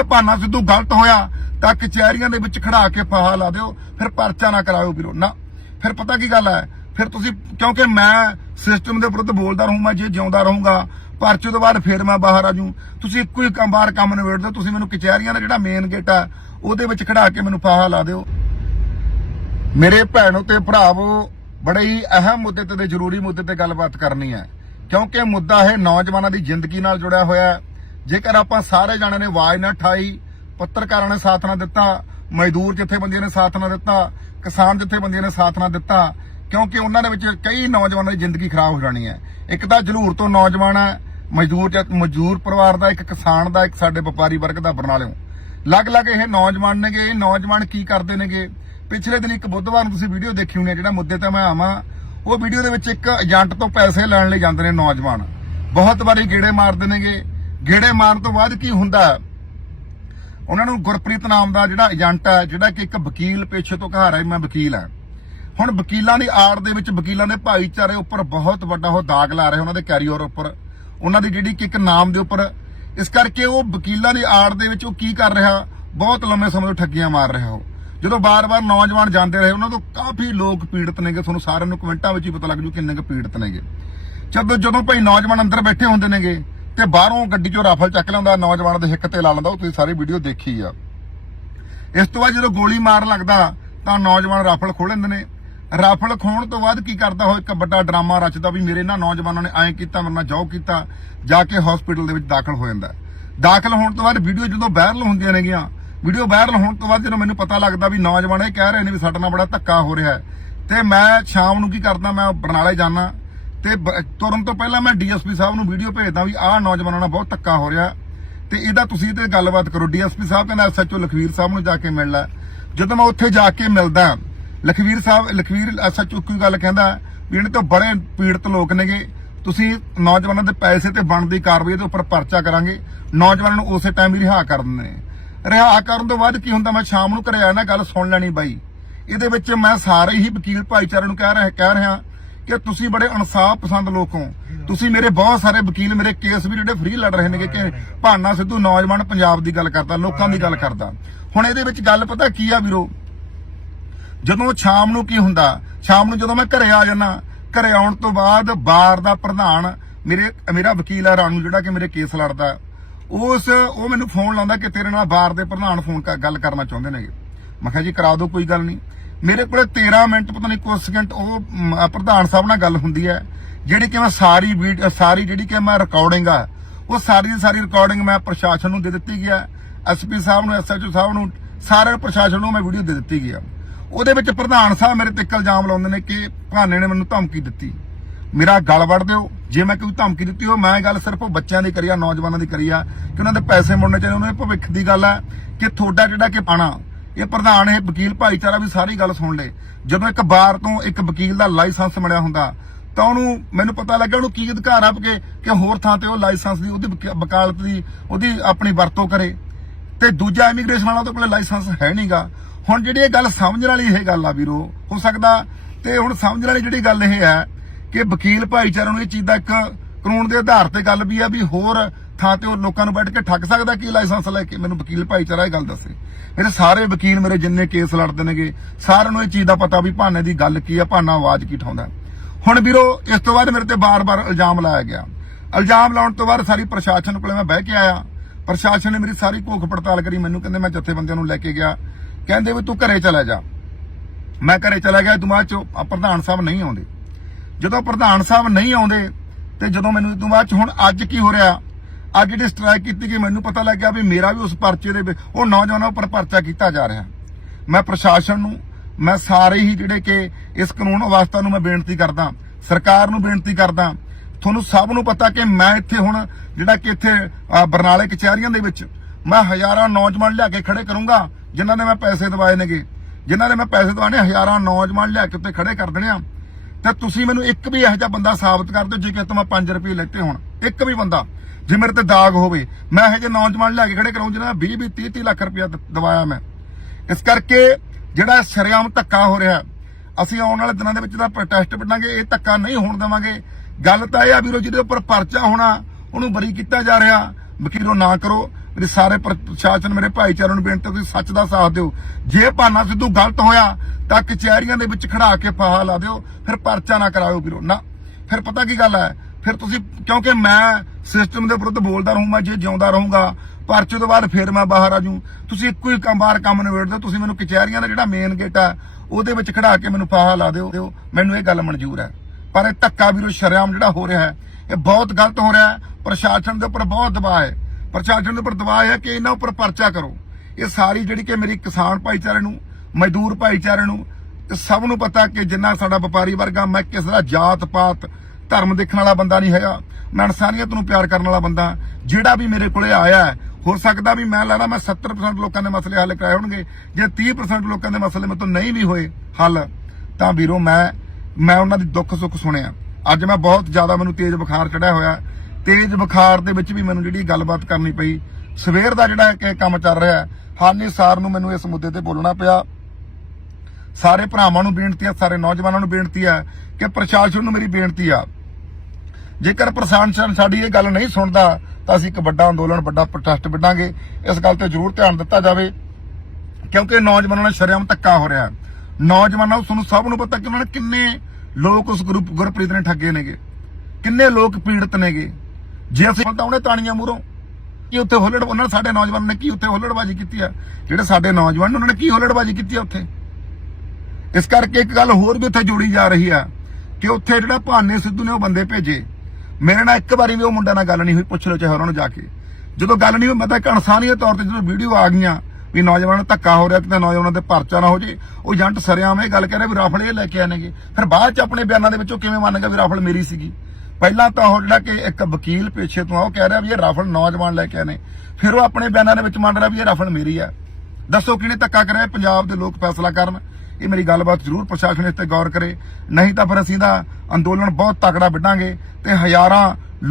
ਇਹ ਭਾਨਾ ਸਿੱਧੂ ਗਲਤ ਹੋਇਆ ਤਾਂ ਕਚਹਿਰੀਆਂ ਦੇ ਵਿੱਚ ਖੜਾ ਕੇ ਫਾਹਾ ਲਾ ਦਿਓ ਫਿਰ ਪਰਚਾ ਨਾ ਕਰਾਇਓ ਵੀਰੋ ਨਾ ਫਿਰ ਪਤਾ ਕੀ ਗੱਲ ਹੈ ਫਿਰ ਤੁਸੀਂ ਕਿਉਂਕਿ ਮੈਂ ਸਿਸਟਮ ਦੇ ਵਿਰੁੱਧ ਬੋਲਦਾ ਮੈਂ ਜੇ ਜਿਉਂਦਾ ਰਹੂੰਗਾ ਪਰਚੇ ਤੋਂ ਬਾਅਦ ਫਿਰ ਮੈਂ ਬਾਹਰ ਆ ਜੂ ਤੁਸੀਂ ਇੱਕੋ ਹੀ ਕੰਮ ਬਾਹਰ ਕੰਮ ਨਿਬੇੜ ਦਿਓ ਤੁਸੀਂ ਮੈਨੂੰ ਕਚਹਿਰੀਆਂ ਦਾ ਜਿਹੜਾ ਮੇਨ ਗੇਟ ਆ ਉਹਦੇ ਵਿੱਚ ਖੜਾ ਕੇ ਮੈਨੂੰ ਫਾਹਾ ਲਾ ਦਿਓ ਮੇਰੇ ਭੈਣੋ ਤੇ ਭਰਾਵੋ ਬੜੇ ਹੀ ਅਹਿਮ ਮੁੱਦੇ ਤੇ ਜ਼ਰੂਰੀ ਮੁੱਦੇ ਤੇ ਗੱਲਬਾਤ ਕਰਨੀ ਹੈ ਕਿਉਂਕਿ ਮੁੱਦਾ ਇਹ ਨੌਜਵਾਨਾਂ ਦੀ ਜ਼ਿੰਦਗੀ ਨਾਲ ਜੁੜਿਆ ਹੋਇਆ ਹੈ ਜੇਕਰ ਆਪਾਂ ਸਾਰੇ ਜਾਣਿਆਂ ਨੇ ਆਵਾਜ਼ ਨਾ ਠਾਈ ਪੱਤਰਕਾਰਾਂ ਨੇ ਸਾਥ ਨਾ ਦਿੱਤਾ ਮਜ਼ਦੂਰ ਜਥੇਬੰਦੀਆਂ ਨੇ ਸਾਥ ਨਾ ਦਿੱਤਾ ਕਿਸਾਨ ਜਥੇਬੰਦੀਆਂ ਨੇ ਸਾਥ ਨਾ ਦਿੱਤਾ ਕਿਉਂਕਿ ਉਹਨਾਂ ਦੇ ਵਿੱਚ ਕਈ ਨੌਜਵਾਨਾਂ ਦੀ ਜ਼ਿੰਦਗੀ ਖਰਾਬ ਹੋ ਜਾਣੀ ਹੈ ਇੱਕ ਤਾਂ ਜਲੂਰ ਤੋਂ ਨੌਜਵਾਨ ਹੈ ਮਜ਼ਦੂਰ ਮਜ਼ਦੂਰ ਪਰਿਵਾਰ ਦਾ ਇੱਕ ਕਿਸਾਨ ਦਾ ਇੱਕ ਸਾਡੇ ਵਪਾਰੀ ਵਰਗ ਦਾ ਬਰਨਾਲਿਓ ਲੱਗ-ਲੱਗ ਇਹ ਨੌਜਵਾਨ ਨੇਗੇ ਇਹ ਨੌਜਵਾਨ ਕੀ ਕਰਦੇ ਨੇਗੇ ਪਿਛਲੇ ਦਿਨ ਇੱਕ ਬੁੱਧਵਾਰ ਨੂੰ ਤੁਸੀਂ ਵੀਡੀਓ ਦੇਖੀ ਹੋਣੀ ਜਿਹੜਾ ਮੁੱਦੇ ਤੇ ਮੈਂ ਆਵਾਂ ਉਹ ਵੀਡੀਓ ਦੇ ਵਿੱਚ ਇੱਕ ਏਜੰਟ ਤੋਂ ਪੈਸੇ ਲੈਣ ਲਈ ਜਾਂਦੇ ਨੇ ਨੌਜਵਾਨ ਬਹੁਤ ਵਾਰੀ ਗੇੜੇ ਮਾਰਦੇ ਨੇਗੇ ਗੇੜੇ ਮਾਰਨ ਤੋਂ ਬਾਅਦ ਕੀ ਹੁੰਦਾ ਉਹਨਾਂ ਨੂੰ ਗੁਰਪ੍ਰੀਤ ਨਾਮ ਦਾ ਜਿਹੜਾ ਏਜੰਟ ਹੈ ਜਿਹੜਾ ਕਿ ਇੱਕ ਵਕੀਲ ਪੇਛੇ ਤੋਂ ਘਾਰ ਹੈ ਮੈਂ ਵਕੀਲ ਹਾਂ ਹੁਣ ਵਕੀਲਾਂ ਦੀ ਆੜ ਦੇ ਵਿੱਚ ਵਕੀਲਾਂ ਦੇ ਭਾਈਚਾਰੇ ਉੱਪਰ ਬਹੁਤ ਵੱਡਾ ਉਹ ਦਾਗ ਲਾ ਰਹੇ ਉਹਨਾਂ ਦੇ ਕੈਰੀਅਰ ਉੱਪਰ ਉਹਨਾਂ ਦੀ ਜਿਹੜੀ ਕਿ ਇੱਕ ਨਾਮ ਦੇ ਉੱਪਰ ਇਸ ਕਰਕੇ ਉਹ ਵਕੀਲਾਂ ਦੀ ਆੜ ਦੇ ਵਿੱਚ ਉਹ ਕੀ ਕਰ ਰਿਹਾ ਬਹੁਤ ਲੰਮੇ ਸਮੇਂ ਤੋਂ ਠੱਗੀਆਂ ਮਾਰ ਰਿਹਾ ਉਹ ਜਦੋਂ ਬਾਰ-ਬਾਰ ਨੌਜਵਾਨ ਜਾਂਦੇ ਰਹੇ ਉਹਨਾਂ ਤੋਂ ਕਾਫੀ ਲੋਕ ਪੀੜਤ ਨੇਗੇ ਤੁਹਾਨੂੰ ਸਾਰਿਆਂ ਨੂੰ ਕਮੈਂਟਾਂ ਵਿੱਚ ਹੀ ਪਤਾ ਲੱਗ ਜੂ ਕਿੰਨੇ ਕ ਪੀੜਤ ਨੇਗੇ ਜਦੋਂ ਜਦੋਂ ਭਾਈ ਨੌਜਵਾਨ ਅੰਦਰ ਬੈਠੇ ਹੁੰਦੇ ਨੇਗੇ ਤੇ ਬਾਹਰੋਂ ਗੱਡੀ ਚੋਂ ਰਾਫਲ ਚੱਕ ਲੈਂਦਾ ਨੌਜਵਾਨ ਦੇ ਹਿੱਕ ਤੇ ਲਾ ਲੈਂਦਾ ਉਹ ਤੁਸੀਂ ਸਾਰੀ ਵੀਡੀਓ ਦੇਖੀ ਆ ਇਸ ਤੋਂ ਬਾਅਦ ਜਦੋਂ ਗੋਲੀ ਮਾਰਨ ਲੱਗਦਾ ਤਾਂ ਨੌਜਵਾਨ ਰਾਫਲ ਖੋਲ ਲੈਂਦੇ ਨੇ ਰਾਫਲ ਖੋਣ ਤੋਂ ਬਾਅਦ ਕੀ ਕਰਦਾ ਉਹ ਇੱਕ ਵੱਡਾ ਡਰਾਮਾ ਰਚਦਾ ਵੀ ਮੇਰੇ ਨਾਲ ਨੌਜਵਾਨਾਂ ਨੇ ਐਂ ਕੀਤਾ ਮੇਰੇ ਨਾਲ ਕੀਤਾ ਜਾ ਕੇ ਹਸਪੀਟਲ ਦੇ ਵਿੱਚ ਦਾਖਲ ਹੋ ਜਾਂਦਾ ਦਾਖਲ ਹੋਣ ਤੋਂ ਬਾਅਦ ਵੀਡੀਓ ਜਦੋਂ ਵਾਇਰਲ ਹੁੰਦੀਆਂ ਨੇਗੀਆਂ ਵੀਡੀਓ ਵਾਇਰਲ ਹੋਣ ਤੋਂ ਬਾਅਦ ਜਦੋਂ ਮੈਨੂੰ ਪਤਾ ਲੱਗਦਾ ਵੀ ਨੌਜਵਾਨ ਇਹ ਕਹਿ ਰਹੇ ਨੇ ਵੀ ਸਾਡੇ ਨਾਲ ਬੜਾ ਧੱਕਾ ਹੋ ਰਿਹਾ ਤੇ ਮੈਂ ਸ਼ਾਮ ਨੂੰ ਕੀ ਕਰਦਾ ਮੈਂ ਬਰਨਾਲੇ ਜਾਣਾ ਤੇ ਤੁਰਨ ਤੋਂ ਪਹਿਲਾਂ ਮੈਂ ਡੀਐਸਪੀ ਸਾਹਿਬ ਨੂੰ ਵੀਡੀਓ ਭੇਜਦਾ ਵੀ ਆਹ ਨੌਜਵਾਨਾਂ ਨਾਲ ਬਹੁਤ ਧੱਕਾ ਹੋ ਰਿਹਾ ਤੇ ਇਹਦਾ ਤੁਸੀਂ ਤੇ ਗੱਲਬਾਤ ਕਰੋ ਡੀਐਸਪੀ ਸਾਹਿਬ ਤੇ ਨਾਲ ਐਸਐਚਓ ਲਖਵੀਰ ਸਾਹਿਬ ਨੂੰ ਜਾ ਕੇ ਮਿਲ ਲੈ ਜਦੋਂ ਮੈਂ ਉੱਥੇ ਜਾ ਕੇ ਮਿਲਦਾ ਲਖਵੀਰ ਸਾਹਿਬ ਲਖਵੀਰ ਐਸਐਚਓ ਕੋਈ ਗੱਲ ਕਹਿੰਦਾ ਵੀ ਇਹਨਾਂ ਤੋਂ ਬੜੇ ਪੀੜਤ ਲੋਕ ਨੇਗੇ ਤੁਸੀਂ ਨੌਜਵਾਨਾਂ ਦੇ ਪੈਸੇ ਤੇ ਬਣਦੀ ਕਾਰਵਾਈ ਦੇ ਉੱਪਰ ਪਰਚਾ ਕਰਾਂਗੇ ਨੌਜਵਾਨਾਂ ਨੂੰ ਉਸੇ ਟਾਈਮ ਹੀ ਰਿਹਾ ਕਰ ਦਿੰਦੇ ਨੇ ਰਿਹਾ ਕਰਨ ਤੋਂ ਬਾਅਦ ਕੀ ਹੁੰਦਾ ਮੈਂ ਸ਼ਾਮ ਨੂੰ ਘਰੇ ਆਇਆ ਨਾ ਗੱਲ ਸੁਣ ਲੈਣੀ ਬਾਈ ਇਹਦੇ ਵਿੱਚ ਮੈਂ ਸਾਰੇ ਹੀ ਵਕੀਲ ਭਾਈਚਾਰੇ ਨੂੰ ਕਹਿ ਰਿਹਾ ਕਹਿ ਰਿਹਾ ਕਿ ਤੁਸੀਂ ਬੜੇ ਇਨਸਾਫ ਪਸੰਦ ਲੋਕ ਹੋ ਤੁਸੀਂ ਮੇਰੇ ਬਹੁਤ ਸਾਰੇ ਵਕੀਲ ਮੇਰੇ ਕੇਸ ਵੀ ਜਿਹੜੇ ਫ੍ਰੀ ਲੜ ਰਹੇ ਨੇ ਕਿ ਭਾਨਾ ਸਿੱਧੂ ਨੌਜਵਾਨ ਪੰਜਾਬ ਦੀ ਗੱਲ ਕਰਦਾ ਲੋਕਾਂ ਦੀ ਗੱਲ ਕਰਦਾ ਹੁਣ ਇਹਦੇ ਵਿੱਚ ਗੱਲ ਪਤਾ ਕੀ ਆ ਵੀਰੋ ਜਦੋਂ ਸ਼ਾਮ ਨੂੰ ਕੀ ਹੁੰਦਾ ਸ਼ਾਮ ਨੂੰ ਜਦੋਂ ਮੈਂ ਘਰੇ ਆ ਜਾਣਾ ਘਰੇ ਆਉਣ ਤੋਂ ਬਾਅਦ ਬਾਰ ਦਾ ਪ੍ਰਧਾਨ ਮੇਰੇ ਮੇਰਾ ਵਕੀਲ ਆ ਰਾਣੂ ਜਿਹੜਾ ਕਿ ਮੇਰੇ ਕੇਸ ਲੜਦਾ ਉਸ ਉਹ ਮੈਨੂੰ ਫੋਨ ਲਾਉਂਦਾ ਕਿ ਤੇਰੇ ਨਾਲ ਬਾਰ ਦੇ ਪ੍ਰਧਾਨ ਫੋਨ ਕਰ ਗੱਲ ਕਰਨਾ ਚਾਹੁੰਦੇ ਨੇ ਮੈਂ ਕਿਹਾ ਜੀ ਕਰਾ ਦਿਓ ਕੋਈ ਗੱਲ ਨਹੀਂ ਮੇਰੇ ਕੋਲੇ 13 ਮਿੰਟ ਪਤਾ ਨਹੀਂ ਕੁਝ ਸਕਿੰਟ ਉਹ ਪ੍ਰਧਾਨ ਸਾਹਿਬ ਨਾਲ ਗੱਲ ਹੁੰਦੀ ਹੈ ਜਿਹੜੀ ਕਿ ਮੈਂ ਸਾਰੀ ਸਾਰੀ ਜਿਹੜੀ ਕਿ ਮੈਂ ਰਿਕਾਰਡਿੰਗ ਆ ਉਹ ਸਾਰੀ ਦੀ ਸਾਰੀ ਰਿਕਾਰਡਿੰਗ ਮੈਂ ਪ੍ਰਸ਼ਾਸਨ ਨੂੰ ਦੇ ਦਿੱਤੀ ਗਿਆ ਐਸਪੀ ਸਾਹਿਬ ਨੂੰ ਐਸਐਚਓ ਸਾਹਿਬ ਨੂੰ ਸਾਰੇ ਪ੍ਰਸ਼ਾਸਨ ਨੂੰ ਮੈਂ ਵੀਡੀਓ ਦੇ ਦਿੱਤੀ ਗਿਆ ਉਹਦੇ ਵਿੱਚ ਪ੍ਰਧਾਨ ਸਾਹਿਬ ਮੇਰੇ ਤੇ ਇਲਜ਼ਾਮ ਲਾਉਂਦੇ ਨੇ ਕਿ ਭਾਨੇ ਨੇ ਮੈਨੂੰ ਧਮਕੀ ਦਿੱਤੀ ਮੇਰਾ ਗਲ ਵੜ ਦਿਓ ਜੇ ਮੈਂ ਕੋਈ ਧਮਕੀ ਦਿੱਤੀ ਹੋ ਮੈਂ ਗੱਲ ਸਿਰਫ ਬੱਚਿਆਂ ਦੀ ਕਰੀਆ ਨੌਜਵਾਨਾਂ ਦੀ ਕਰੀਆ ਕਿ ਉਹਨਾਂ ਦੇ ਪੈਸੇ ਮੁੜਨੇ ਚਾਹੀਦੇ ਉਹਨਾਂ ਦੇ ਭਵਿੱਖ ਦੀ ਗੱਲ ਹੈ ਕਿ ਥੋੜਾ ਜਿਹੜਾ ਕਿ ਪਾਣਾ ਇਹ ਪ੍ਰਧਾਨ ਇਹ ਵਕੀਲ ਭਾਈਚਾਰਾ ਵੀ ਸਾਰੀ ਗੱਲ ਸੁਣ ਲੇ ਜਦੋਂ ਇੱਕ ਬਾਰ ਤੋਂ ਇੱਕ ਵਕੀਲ ਦਾ ਲਾਇਸੈਂਸ ਮਿਲਿਆ ਹੁੰਦਾ ਤਾਂ ਉਹਨੂੰ ਮੈਨੂੰ ਪਤਾ ਲੱਗਾ ਉਹਨੂੰ ਕੀ ਅਧਿਕਾਰ ਆ ਕਿ ਕਿ ਹੋਰ ਥਾਂ ਤੇ ਉਹ ਲਾਇਸੈਂਸ ਦੀ ਉਹਦੀ ਵਕਾਲਤ ਦੀ ਉਹਦੀ ਆਪਣੀ ਵਰਤੋਂ ਕਰੇ ਤੇ ਦੂਜਾ ਇਮੀਗ੍ਰੇਸ਼ਨ ਵਾਲਾ ਉਹਦੇ ਕੋਲ ਲਾਇਸੈਂਸ ਹੈ ਨਹੀਂਗਾ ਹੁਣ ਜਿਹੜੀ ਇਹ ਗੱਲ ਸਮਝਣ ਵਾਲੀ ਇਹ ਗੱਲ ਆ ਵੀਰੋ ਹੋ ਸਕਦਾ ਤੇ ਹੁਣ ਸਮਝਣ ਵਾਲੀ ਜਿਹੜੀ ਗੱਲ ਇਹ ਹੈ ਕਿ ਵਕੀਲ ਭਾਈਚਾਰਾ ਨੂੰ ਇਹ ਚੀਜ਼ ਦਾ ਇੱਕ ਕਾਨੂੰਨ ਦੇ ਆਧਾਰ ਤੇ ਗੱਲ ਵੀ ਆ ਵੀ ਹੋਰ ਥਾਂ ਤੇ ਉਹ ਲੋਕਾਂ ਨੂੰ ਬੈਠ ਕੇ ਠੱਗ ਸਕਦਾ ਕੀ ਲਾਇਸੈਂਸ ਲੈ ਕੇ ਮੈਨੂੰ ਵਕੀਲ ਭਾਈਚਾਰਾ ਇਹ ਗੱਲ ਦੱਸੇ ਮੇਰੇ ਸਾਰੇ ਵਕੀਲ ਮੇਰੇ ਜਿੰਨੇ ਕੇਸ ਲੜਦੇ ਨੇਗੇ ਸਾਰਿਆਂ ਨੂੰ ਇਹ ਚੀਜ਼ ਦਾ ਪਤਾ ਵੀ ਭਾਨੇ ਦੀ ਗੱਲ ਕੀ ਆ ਭਾਨਾ ਆਵਾਜ਼ ਕੀ ਠਾਉਂਦਾ ਹੁਣ ਵੀਰੋ ਇਸ ਤੋਂ ਬਾਅਦ ਮੇਰੇ ਤੇ ਬਾਰ-ਬਾਰ ਇਲਜ਼ਾਮ ਲਾਇਆ ਗਿਆ ਇਲਜ਼ਾਮ ਲਾਉਣ ਤੋਂ ਬਾਅਦ ਸਾਰੀ ਪ੍ਰਸ਼ਾਸਨ ਕੋਲੇ ਮੈਂ ਬਹਿ ਕੇ ਆਇਆ ਪ੍ਰਸ਼ਾਸਨ ਨੇ ਮੇਰੀ ਸਾਰੀ ਭੁੱਖ ਪੜਤਾਲ ਕਰੀ ਮੈਨੂੰ ਕਹਿੰਦੇ ਮੈਂ ਜੱਥੇ ਬੰਦਿਆਂ ਨੂੰ ਲੈ ਕੇ ਗਿਆ ਕਹਿੰਦੇ ਵੀ ਤੂੰ ਘਰੇ ਚਲਾ ਜਾ ਮੈਂ ਘਰੇ ਚਲਾ ਗਿਆ ਦਿਮਾਗ ਚ ਪ੍ਰਧਾਨ ਸਾਹਿਬ ਨਹੀਂ ਆਉਂਦੇ ਜਦੋਂ ਪ੍ਰਧਾਨ ਸਾਹਿਬ ਨਹੀਂ ਆਉਂਦੇ ਤੇ ਜਦੋਂ ਮੈਨੂੰ ਦਿਮਾਗ ਚ ਹੁਣ ਅੱਜ ਕੀ ਹੋ ਰਿਹਾ ਅੱਜ ਜਿਹੜੀ ਸਟ੍ਰਾਈਕ ਕੀਤੀ ਗਈ ਮੈਨੂੰ ਪਤਾ ਲੱਗਿਆ ਵੀ ਮੇਰਾ ਵੀ ਉਸ ਪਰਚੇ ਦੇ ਉਹ ਨੌਜਵਾਨਾਂ ਉੱਪਰ ਪਰਚਾ ਕੀਤਾ ਜਾ ਰਿਹਾ ਮੈਂ ਪ੍ਰਸ਼ਾਸਨ ਨੂੰ ਮੈਂ ਸਾਰੇ ਹੀ ਜਿਹੜੇ ਕਿ ਇਸ ਕਾਨੂੰਨ ਅਵਸਥਾ ਨੂੰ ਮੈਂ ਬੇਨਤੀ ਕਰਦਾ ਸਰਕਾਰ ਨੂੰ ਬੇਨਤੀ ਕਰਦਾ ਤੁਹਾਨੂੰ ਸਭ ਨੂੰ ਪਤਾ ਕਿ ਮੈਂ ਇੱਥੇ ਹੁਣ ਜਿਹੜਾ ਕਿ ਇੱਥੇ ਬਰਨਾਲੇ ਕਚਹਿਰੀਆਂ ਦੇ ਵਿੱਚ ਮੈਂ ਹਜ਼ਾਰਾਂ ਨੌਜਵਾਨ ਲਿਆ ਕੇ ਖੜੇ ਕਰੂੰਗਾ ਜਿਨ੍ਹਾਂ ਨੇ ਮੈਂ ਪੈਸੇ ਦਵਾਏ ਨੇਗੇ ਜਿਨ੍ਹਾਂ ਨੇ ਮੈਂ ਪੈਸੇ ਦਵਾਣੇ ਹਜ਼ਾਰਾਂ ਨੌਜਵਾਨ ਲਿਆ ਕੇ ਉੱਤੇ ਖੜੇ ਕਰ ਦੇਣੇ ਆ ਤੇ ਤੁਸੀਂ ਮੈਨੂੰ ਇੱਕ ਵੀ ਇਹੋ ਜਿਹਾ ਬੰਦਾ ਸਾਬਤ ਕਰ ਦਿਓ ਜੇ ਕਿ ਤੋਂ ਮੈਂ 5 ਰੁਪਏ ਲੈਤੇ ਹੋਣ ਇੱਕ ਵੀ ਬੰਦਾ ਜੇ ਮੇਰੇ ਤੇ ਦਾਗ ਹੋਵੇ ਮੈਂ ਇਹ ਜੇ ਨੌਜਵਾਨ ਲੈ ਕੇ ਖੜੇ ਕਰਾਉਂ ਜਿਹਨਾਂ 20 20 30 30 ਲੱਖ ਰੁਪਇਆ ਦਵਾਇਆ ਮੈਂ ਇਸ ਕਰਕੇ ਜਿਹੜਾ ਸ਼ਰਿਆਮ ਧੱਕਾ ਹੋ ਰਿਹਾ ਅਸੀਂ ਆਉਣ ਵਾਲੇ ਦਿਨਾਂ ਦੇ ਵਿੱਚ ਦਾ ਪ੍ਰੋਟੈਸਟ ਬਣਾਂਗੇ ਇਹ ਧੱਕਾ ਨਹੀਂ ਹੋਣ ਦੇਵਾਂਗੇ ਗੱਲ ਤਾਂ ਇਹ ਆ ਵੀਰੋ ਜਿਹਦੇ ਉੱਪਰ ਪਰਚਾ ਹੋਣਾ ਉਹਨੂੰ ਬਰੀ ਕੀਤਾ ਜਾ ਰਿਹਾ ਵਕੀਰੋ ਨਾ ਕਰੋ ਮੇਰੇ ਸਾਰੇ ਪ੍ਰਸ਼ਾਸਨ ਮੇਰੇ ਭਾਈਚਾਰੇ ਨੂੰ ਬੇਨਤੀ ਤੁਸੀਂ ਸੱਚ ਦਾ ਸਾਥ ਦਿਓ ਜੇ ਭਾਨਾ ਸਿੱਧੂ ਗਲਤ ਹੋਇਆ ਤਾਂ ਕਚਹਿਰੀਆਂ ਦੇ ਵਿੱਚ ਖੜਾ ਕੇ ਫਾਹਾ ਲਾ ਦਿਓ ਫਿਰ ਪਰਚਾ ਨਾ ਕਰਾਓ ਵੀਰੋ ਨਾ ਫਿਰ ਪਤਾ ਕੀ ਗੱਲ ਹੈ ਫਿਰ ਤੁਸੀਂ ਕਿਉਂਕਿ ਮੈਂ ਸਿਸਟਮ ਦੇ ਵਿਰੁੱਧ ਬੋਲਦਾ ਰਹੂੰਗਾ ਜੇ ਜਿਉਂਦਾ ਰਹੂੰਗਾ ਪਰਚੇ ਤੋਂ ਬਾਅਦ ਫਿਰ ਮੈਂ ਬਾਹਰ ਆ ਜੂ ਤੁਸੀਂ ਇੱਕੋ ਹੀ ਕੰਮ ਬਾਹਰ ਕੰਮ ਦਿਓ ਤੁਸੀਂ ਮੈਨੂੰ ਕਚਹਿਰੀਆਂ ਦਾ ਜਿਹੜਾ ਮੇਨ ਗੇਟ ਆ ਉਹਦੇ ਵਿੱਚ ਖੜਾ ਕੇ ਮੈਨੂੰ ਫਾਹਾ ਲਾ ਦਿਓ ਮੈਨੂੰ ਇਹ ਗੱਲ ਮਨਜ਼ੂਰ ਹੈ ਪਰ ਇਹ ਧੱਕਾ ਵੀਰੋ ਸ਼ਰਿਆਮ ਜਿਹੜਾ ਹੋ ਰਿਹਾ ਹੈ ਇਹ ਬਹੁਤ ਗਲਤ ਹੋ ਰਿਹਾ ਹੈ ਪ੍ਰਸ਼ਾਸਨ ਦੇ ਉੱਪਰ ਬਹੁਤ ਦਬਾਅ ਹੈ ਪ੍ਰਸ਼ਾਸਨ ਦੇ ਉੱਪਰ ਦਬਾਅ ਹੈ ਕਿ ਇਹਨਾਂ ਉੱਪਰ ਪਰਚਾ ਕਰੋ ਇਹ ਸਾਰੀ ਜਿਹੜੀ ਕਿ ਮੇਰੀ ਕਿਸਾਨ ਭਾਈਚਾਰੇ ਨੂੰ ਮਜ਼ਦੂਰ ਭਾਈਚਾਰੇ ਨੂੰ ਸਭ ਨੂੰ ਪਤਾ ਕਿ ਜਿੰਨਾ ਸਾਡਾ ਵਪਾਰੀ ਵਰਗਾ ਮੈਂ ਕਿਸ ਦਾ ਜਾਤ ਪਾਤ ਧਰਮ ਦੇਖਣ ਵਾਲਾ ਬੰਦਾ ਨਹੀਂ ਹੈਗਾ ਮੈਂ ਇਨਸਾਨੀਅਤ ਨੂੰ ਪਿਆਰ ਕਰਨ ਵਾਲਾ ਬੰਦਾ ਜਿਹੜਾ ਵੀ ਮੇਰੇ ਕੋਲੇ ਆਇਆ ਹੋ ਸਕਦਾ ਵੀ ਮੈਂ ਲੜਾ ਮੈਂ 70% ਲੋਕਾਂ ਦੇ ਮਸਲੇ ਹੱਲ ਕਰਾਏ ਹੋਣਗੇ ਜੇ 30% ਲੋਕਾਂ ਦੇ ਮਸਲੇ ਮੇਤੋਂ ਨਹੀਂ ਵੀ ਹੋਏ ਹੱਲ ਤਾਂ ਵੀਰੋ ਮੈਂ ਮੈਂ ਉਹਨਾਂ ਦੀ ਦੁੱਖ ਸੁੱਖ ਸੁਣਿਆ ਅੱਜ ਮੈਂ ਬਹੁਤ ਜ਼ਿਆਦਾ ਮੈਨੂੰ ਤੇਜ਼ ਬੁਖਾਰ ਚੜਿਆ ਹੋਇਆ ਤੇਜ਼ ਬੁਖਾਰ ਦੇ ਵਿੱਚ ਵੀ ਮੈਨੂੰ ਜਿਹੜੀ ਗੱਲਬਾਤ ਕਰਨੀ ਪਈ ਸਵੇਰ ਦਾ ਜਿਹੜਾ ਇੱਕ ਕੰਮ ਚੱਲ ਰਿਹਾ ਹਾਨੀ ਸਾਰ ਨੂੰ ਮੈਨੂੰ ਇਸ ਮੁੱਦੇ ਤੇ ਬੋਲਣਾ ਪਿਆ ਸਾਰੇ ਭਰਾਵਾਂ ਨੂੰ ਬੇਨਤੀ ਆ ਸਾਰੇ ਨੌਜਵਾਨਾਂ ਨੂੰ ਬੇਨਤੀ ਆ ਕਿ ਪ੍ਰਸ਼ਾਸਨ ਨੂੰ ਮੇਰੀ ਬੇਨਤੀ ਆ ਜੇਕਰ ਪ੍ਰਸ਼ਾਸਨ ਸਾਡੀ ਇਹ ਗੱਲ ਨਹੀਂ ਸੁਣਦਾ ਤਾਂ ਅਸੀਂ ਇੱਕ ਵੱਡਾ ਅੰਦੋਲਨ ਵੱਡਾ ਪ੍ਰੋਟੈਸਟ ਵਿਢਾਂਗੇ ਇਸ ਗੱਲ ਤੇ ਜ਼ਰੂਰ ਧਿਆਨ ਦਿੱਤਾ ਜਾਵੇ ਕਿਉਂਕਿ ਨੌਜਵਾਨਾਂ ਨਾਲ ਸ਼ਰਮ ਤੱਕਾ ਹੋ ਰਿਹਾ ਨੌਜਵਾਨਾਂ ਨੂੰ ਸਭ ਨੂੰ ਪਤਾ ਕਿ ਉਹਨਾਂ ਨੇ ਕਿੰਨੇ ਲੋਕ ਉਸ ਗਰੁੱਪ ਗੁਰਪ੍ਰੀਤ ਨੇ ਠੱਗੇ ਨੇਗੇ ਕਿੰਨੇ ਲੋਕ ਪੀੜਤ ਨੇਗੇ ਜੇ ਅਸੀਂ ਤਾਂ ਉਹਨੇ ਤਾਣੀਆਂ ਮੂਰੋਂ ਕਿ ਉੱਥੇ ਹੁੱਲੜ ਉਹਨਾਂ ਸਾਡੇ ਨੌਜਵਾਨ ਨੇ ਕੀ ਉੱਥੇ ਹੋਲੜਬਾਜੀ ਕੀਤੀ ਆ ਜਿਹੜੇ ਸਾਡੇ ਨੌਜਵਾਨ ਨੇ ਉਹਨਾਂ ਨੇ ਕੀ ਹੋਲੜਬਾਜੀ ਕੀਤੀ ਆ ਉੱਥੇ ਇਸ ਕਰਕੇ ਇੱਕ ਗੱਲ ਹੋਰ ਵੀ ਉੱਥੇ ਜੋੜੀ ਜਾ ਰਹੀ ਆ ਕਿ ਉੱਥੇ ਜਿਹੜਾ ਭਾਨੇ ਸਿੱਧੂ ਨੇ ਉਹ ਬੰਦੇ ਭੇਜੇ ਮੇਰੇ ਨਾਲ ਇੱਕ ਵਾਰੀ ਵੀ ਉਹ ਮੁੰਡੇ ਨਾਲ ਗੱਲ ਨਹੀਂ ਹੋਈ ਪੁੱਛ ਲਓ ਚਾਹੇ ਉਹਨਾਂ ਨੂੰ ਜਾ ਕੇ ਜਦੋਂ ਗੱਲ ਨਹੀਂ ਹੋਈ ਮੈਂ ਤਾਂ ਇੱਕ ਇਨਸਾਨੀਅਤ ਤੌਰ ਤੇ ਜਦੋਂ ਵੀਡੀਓ ਆ ਗਈਆਂ ਵੀ ਨੌਜਵਾਨਾਂ ਧੱਕਾ ਹੋ ਰਿਹਾ ਕਿਤੇ ਨੌਜਵਾਨਾਂ ਦੇ ਪਰਚਾ ਨਾ ਹੋ ਜੇ ਉਹ ਏਜੰਟ ਸਰਿਆਮ ਇਹ ਗੱਲ ਕਹਿ ਰਹੇ ਵੀ ਰਾਫਲ ਇਹ ਲੈ ਕੇ ਆਣਗੇ ਫਿਰ ਬਾਅਦ ਚ ਆਪਣੇ ਬਿਆਨਾਂ ਦੇ ਵਿੱਚੋਂ ਕਿਵੇਂ ਮੰਨਗਾ ਵੀ ਰਾਫਲ ਮੇਰੀ ਸੀਗੀ ਪਹਿਲਾਂ ਤਾਂ ਉਹ ਜਿਹੜਾ ਕਿ ਇੱਕ ਵਕੀਲ ਪਿੱਛੇ ਤੋਂ ਉਹ ਕਹਿ ਰਿਹਾ ਵੀ ਇਹ ਰਾਫਲ ਨੌਜਵਾਨ ਲੈ ਕੇ ਆਨੇ ਫਿਰ ਉਹ ਆਪਣੇ ਬਿਆਨਾਂ ਦੇ ਵਿੱਚ ਮੰਨ ਰਿਹਾ ਵੀ ਇਹ ਰਾਫਲ ਮੇਰੀ ਆ ਦੱਸੋ ਕਿਹਨੇ ਧੱਕਾ ਕਰਿਆ ਪੰਜਾਬ ਦੇ ਲੋਕ ਫੈਸਲਾ ਕਰਨ ਇਹ ਮੇਰੀ ਗੱਲਬਾਤ ਜ਼ਰੂਰ ਪ੍ਰਸ਼ਾਸਨ ਇਸ ਤੇ ਗੌਰ ਕਰੇ ਨਹੀਂ ਤਾਂ ਫਿਰ ਅਸੀਂ ਦਾ ਅੰਦੋਲਨ ਬਹੁਤ ਤਕੜਾ ਵਿਡਾਂਗੇ ਤੇ ਹਜ਼ਾਰਾਂ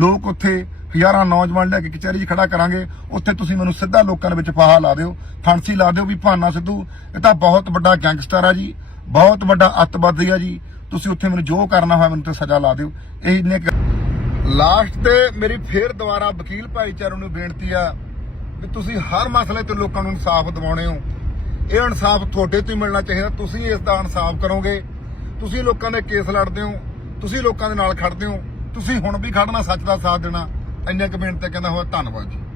ਲੋਕ ਉੱਥੇ ਹਜ਼ਾਰਾਂ ਨੌਜਵਾਨ ਲੈ ਕੇ ਕਚਹਿਰੀ 'ਚ ਖੜਾ ਕਰਾਂਗੇ ਉੱਥੇ ਤੁਸੀਂ ਮੈਨੂੰ ਸਿੱਧਾ ਲੋਕਾਂ ਦੇ ਵਿੱਚ ਫਾਹਾ ਲਾ ਦਿਓ ਫਾਂਸੀ ਲਾ ਦਿਓ ਵੀ ਭਾਨਾ ਸਿੱਧੂ ਇਹ ਤਾਂ ਬਹੁਤ ਵੱਡਾ ਗੈਂਗਸਟਰ ਆ ਜੀ ਬਹੁਤ ਵੱਡਾ ਅੱਤਵਾਦੀ ਆ ਜੀ ਤੁਸੀਂ ਉੱਥੇ ਮੈਨੂੰ ਜੋ ਕਰਨਾ ਹੋਇਆ ਮੈਨੂੰ ਤੇ ਸਜ਼ਾ ਲਾ ਦਿਓ ਇਹ ਨੇ ਲਾਸਟ ਤੇ ਮੇਰੀ ਫੇਰ ਦੁਬਾਰਾ ਵਕੀਲ ਭਾਈਚਾਰੇ ਨੂੰ ਬੇਨਤੀ ਆ ਵੀ ਤੁਸੀਂ ਹਰ ਮਸਲੇ ਤੇ ਲੋਕਾਂ ਨੂੰ ਇਨਸਾਫ ਦਿਵਾਉਣੇ ਹੋ ਇਹ ਇਨਸਾਫ ਤੁਹਾਡੇ ਤੋਂ ਹੀ ਮਿਲਣਾ ਚਾਹੀਦਾ ਤੁਸੀਂ ਇਸ ਦਾ ਇਨਸਾਫ ਕਰੋਗੇ ਤੁਸੀਂ ਲੋਕਾਂ ਦੇ ਕੇਸ ਲੜਦੇ ਹੋ ਤੁਸੀਂ ਲੋਕਾਂ ਦੇ ਨਾਲ ਖੜਦੇ ਹੋ ਤੁਸੀਂ ਹੁਣ ਵੀ ਖੜਨਾ ਸੱਚ ਦਾ ਸਾਥ ਦੇਣਾ ਇੰਨੇ ਕਮੈਂਟ ਤੇ ਕਹਿੰਦਾ ਹੋਇਆ ਧੰਨਵਾਦ ਜੀ